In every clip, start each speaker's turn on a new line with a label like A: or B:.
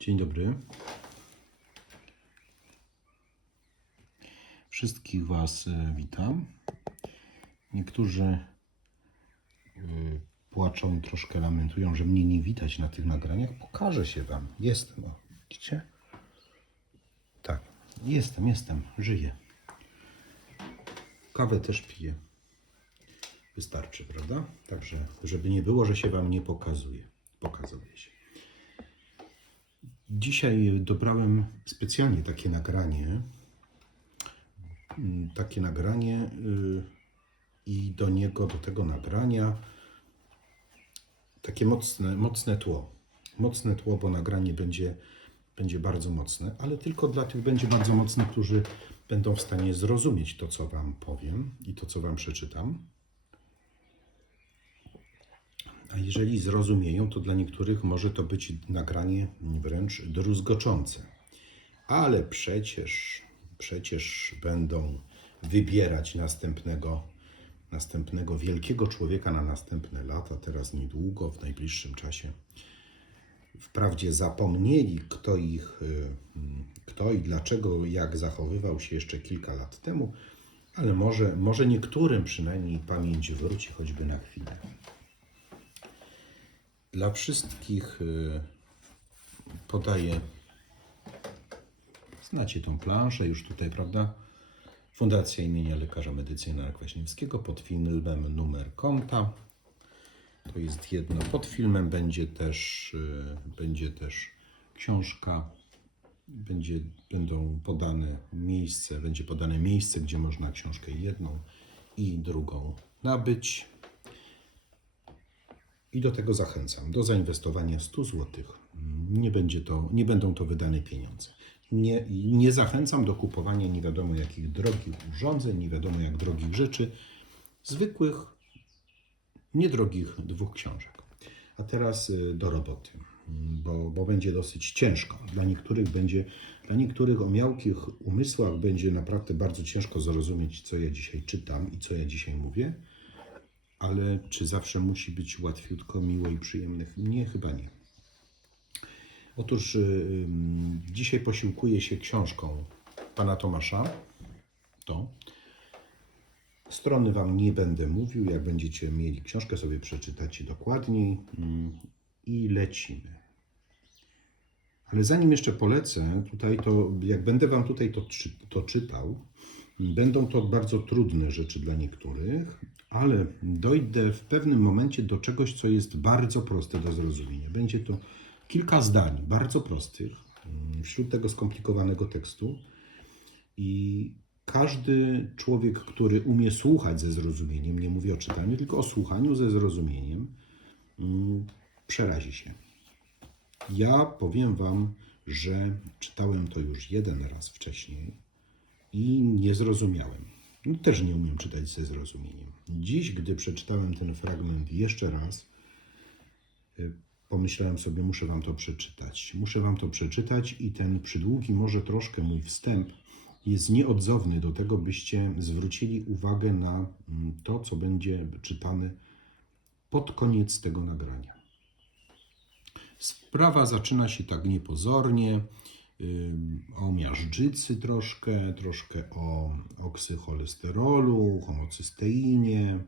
A: Dzień dobry. Wszystkich Was e, witam. Niektórzy e, płaczą troszkę lamentują, że mnie nie widać na tych nagraniach. Pokażę się Wam. Jestem. O, widzicie? Tak, jestem, jestem. Żyję. Kawę też piję. Wystarczy, prawda? Także, żeby nie było, że się Wam nie pokazuje. Pokazuje się. Dzisiaj dobrałem specjalnie takie nagranie. Mm, Takie nagranie y, i do niego, do tego nagrania takie mocne, mocne tło. Mocne tło, bo nagranie będzie, będzie bardzo mocne, ale tylko dla tych będzie bardzo mocne, którzy będą w stanie zrozumieć to, co Wam powiem i to, co Wam przeczytam. A jeżeli zrozumieją, to dla niektórych może to być nagranie wręcz druzgoczące. Ale przecież, przecież będą wybierać następnego, następnego wielkiego człowieka na następne lata, teraz niedługo, w najbliższym czasie. Wprawdzie zapomnieli, kto ich, y, kto i dlaczego, jak zachowywał się jeszcze kilka lat temu, ale może, może niektórym przynajmniej pamięć wróci choćby na chwilę. Dla wszystkich y, podaję, znacie tą planszę już tutaj, prawda? Fundacja imienia lekarza medycyny Kwaśniewskiego pod filmem numer konta. To jest jedno. Pod filmem będzie też, y, będzie też książka. Będzie, będą podane miejsce, będzie podane miejsce, gdzie można książkę jedną i drugą nabyć. I do tego zachęcam, do zainwestowania 100 zł. Nie, będzie to, nie będą to wydane pieniądze. Nie, nie zachęcam do kupowania nie wiadomo jakich drogich urządzeń, nie wiadomo jak drogich rzeczy, zwykłych, niedrogich dwóch książek. A teraz y, do roboty, bo, bo będzie dosyć ciężko. Dla niektórych będzie, dla niektórych o miałkich umysłach będzie naprawdę bardzo ciężko zrozumieć, co ja dzisiaj czytam i co ja dzisiaj mówię. Ale czy zawsze musi być łatwiutko, miło i przyjemne? Nie, chyba nie. Otóż y, y, dzisiaj posiłkuję się książką pana Tomasza. To. Strony wam nie będę mówił. Jak będziecie mieli książkę, sobie przeczytacie dokładniej. Mm, I lecimy. Ale zanim jeszcze polecę, tutaj to, jak będę Wam tutaj to, to czytał, będą to bardzo trudne rzeczy dla niektórych, ale dojdę w pewnym momencie do czegoś, co jest bardzo proste do zrozumienia. Będzie to kilka zdań, bardzo prostych, mm, wśród tego skomplikowanego tekstu. I każdy człowiek, który umie słuchać ze zrozumieniem, nie mówię o czytaniu, tylko o słuchaniu ze zrozumieniem, mm, przerazi się. Ja powiem Wam, że czytałem to już jeden raz wcześniej i nie zrozumiałem. No, też nie umiem czytać ze zrozumieniem. Dziś, gdy przeczytałem ten fragment jeszcze raz, y, pomyślałem sobie, muszę Wam to przeczytać. Muszę Wam to przeczytać i ten przydługi, może troszkę mój wstęp jest nieodzowny do tego, byście zwrócili uwagę na mm, to, co będzie czytane pod koniec tego nagrania. Sprawa zaczyna się tak niepozornie. O miażdżycy troszkę, troszkę o oksycholesterolu, homocysteinie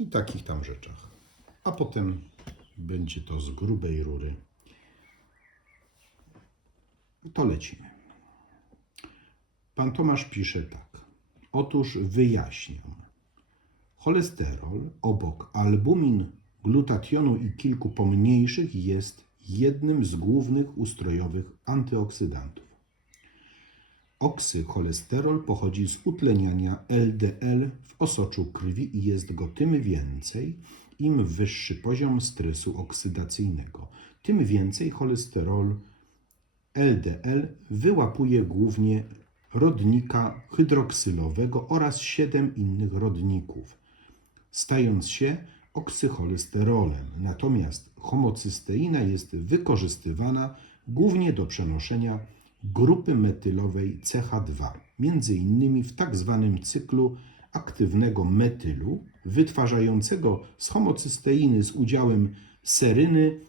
A: i takich tam rzeczach. A potem będzie to z grubej rury. To lecimy. Pan Tomasz pisze tak. Otóż wyjaśniam. Cholesterol obok albumin, glutationu i kilku pomniejszych jest jednym z głównych ustrojowych antyoksydantów. Oksycholesterol pochodzi z utleniania LDL w osoczu krwi i jest go tym więcej, im wyższy poziom stresu oksydacyjnego, tym więcej cholesterol LDL wyłapuje głównie rodnika hydroksylowego oraz siedem innych rodników stając się oksycholesterolem. Natomiast homocysteina jest wykorzystywana głównie do przenoszenia grupy metylowej CH2, między innymi w tak zwanym cyklu aktywnego metylu wytwarzającego z homocysteiny z udziałem seryny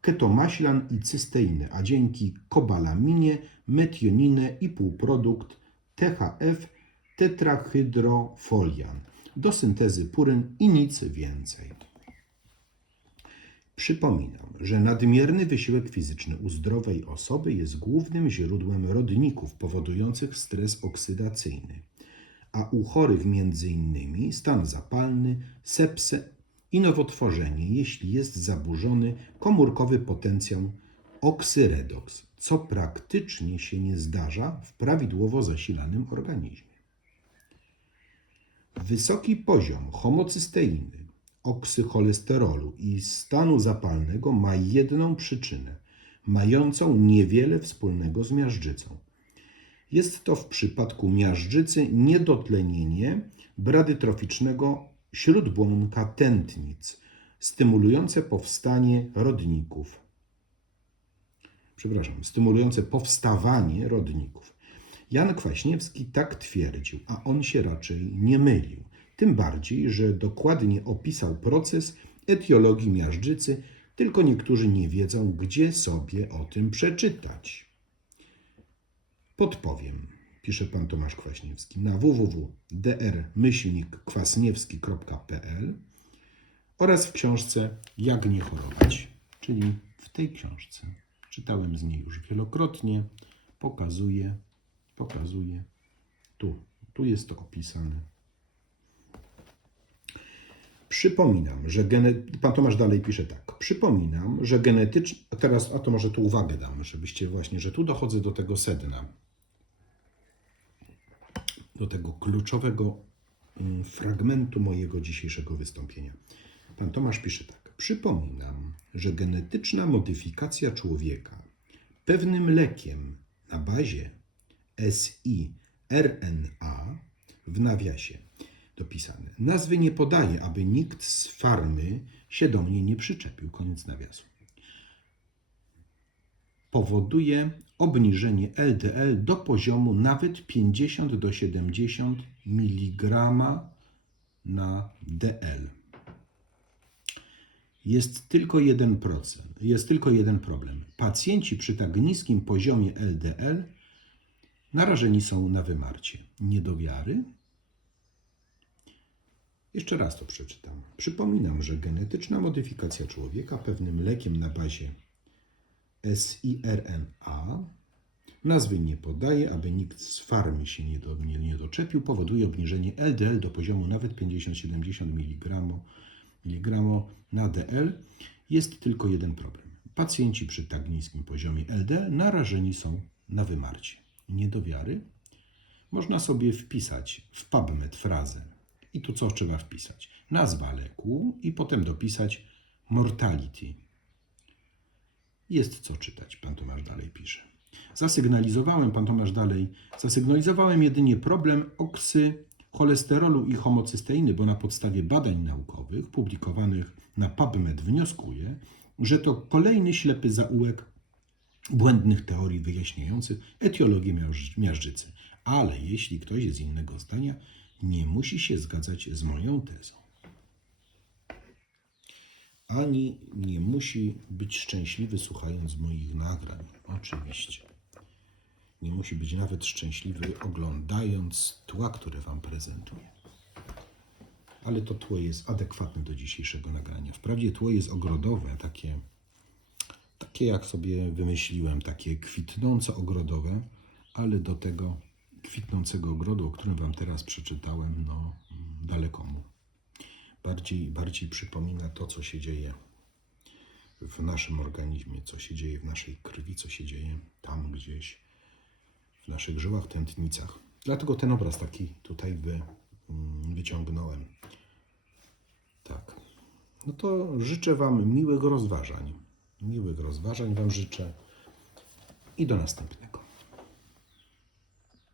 A: ketomaślan i cysteiny, a dzięki kobalaminie, metioninę i półprodukt THF tetrahydrofolian do syntezy puryn i nic więcej. Przypominam, że nadmierny wysiłek fizyczny u zdrowej osoby jest głównym źródłem rodników powodujących stres oksydacyjny, a u chorych m.in. stan zapalny, sepsę i nowotworzenie, jeśli jest zaburzony komórkowy potencjał oksyredoks, co praktycznie się nie zdarza w prawidłowo zasilanym organizmie. Wysoki poziom homocysteiny, oksycholesterolu i stanu zapalnego ma jedną przyczynę, mającą niewiele wspólnego z miażdżycą. Jest to w przypadku miażdżycy niedotlenienie bradytroficznego śródbłonka tętnic, stymulujące powstanie rodników. Przepraszam, stymulujące powstawanie rodników. Jan Kwaśniewski tak twierdził, a on się raczej nie mylił. Tym bardziej, że dokładnie opisał proces etiologii miażdżycy, tylko niektórzy nie wiedzą, gdzie sobie o tym przeczytać. Podpowiem, pisze pan Tomasz Kwaśniewski, na www.dr-kwasniewski.pl oraz w książce Jak nie chorować, czyli w tej książce. Czytałem z niej już wielokrotnie, pokazuję, pokazuję. Tu, tu jest to opisane. Przypominam, że gene... pan Tomasz dalej pisze tak. Przypominam, że genetycznie. Teraz, a to może tu uwagę dam, żebyście właśnie, że tu dochodzę do tego sedna. Do tego kluczowego mm, fragmentu mojego dzisiejszego wystąpienia. Pan Tomasz pisze tak. Przypominam, że genetyczna modyfikacja człowieka pewnym lekiem na bazie siRNA w nawiasie dopisane. Nazwy nie podaję, aby nikt z farmy się do mnie nie przyczepił. Koniec nawiasu. Powoduje obniżenie LDL do poziomu nawet 50 do 70 mg na DL. Jest tylko 1%. Jest tylko jeden problem. Pacjenci przy tak niskim poziomie LDL narażeni są na wymarcie. Niedowiary, jeszcze raz to przeczytam. Przypominam, że genetyczna modyfikacja człowieka pewnym lekiem na bazie siRNA, nazwy nie podaje, aby nikt z farmy się nie, do, nie, nie doczepił, powoduje obniżenie LDL do poziomu nawet 50-70 mg, mg na DL. Jest tylko jeden problem. Pacjenci przy tak niskim poziomie LDL narażeni są na wymarcie. Niedowiary można sobie wpisać w PubMed frazę i tu co trzeba wpisać? Nazwa leku i potem dopisać mortality. Jest co czytać, pan Tomasz dalej pisze. Zasygnalizowałem, pan Tomasz dalej, zasygnalizowałem jedynie problem oksy cholesterolu i homocysteiny, bo na podstawie badań naukowych publikowanych na PubMed wnioskuję, że to kolejny ślepy zaułek błędnych teorii wyjaśniających etiologię miażdż- miażdżycy. Ale jeśli ktoś jest innego zdania, nie musi się zgadzać z moją tezą. Ani nie musi być szczęśliwy słuchając moich nagrań. Oczywiście. Nie musi być nawet szczęśliwy oglądając tła, które Wam prezentuję. Ale to tło jest adekwatne do dzisiejszego nagrania. Wprawdzie tło jest ogrodowe, takie, takie jak sobie wymyśliłem, takie kwitnące ogrodowe, ale do tego kwitnącego ogrodu, o którym Wam teraz przeczytałem, no daleko mu. Bardziej, bardziej przypomina to, co się dzieje w naszym organizmie, co się dzieje w naszej krwi, co się dzieje tam gdzieś w naszych żyłach, tętnicach. Dlatego ten obraz taki tutaj wy, mm, wyciągnąłem. Tak. No to życzę Wam miłych rozważań. Miłych rozważań Wam życzę i do następnego.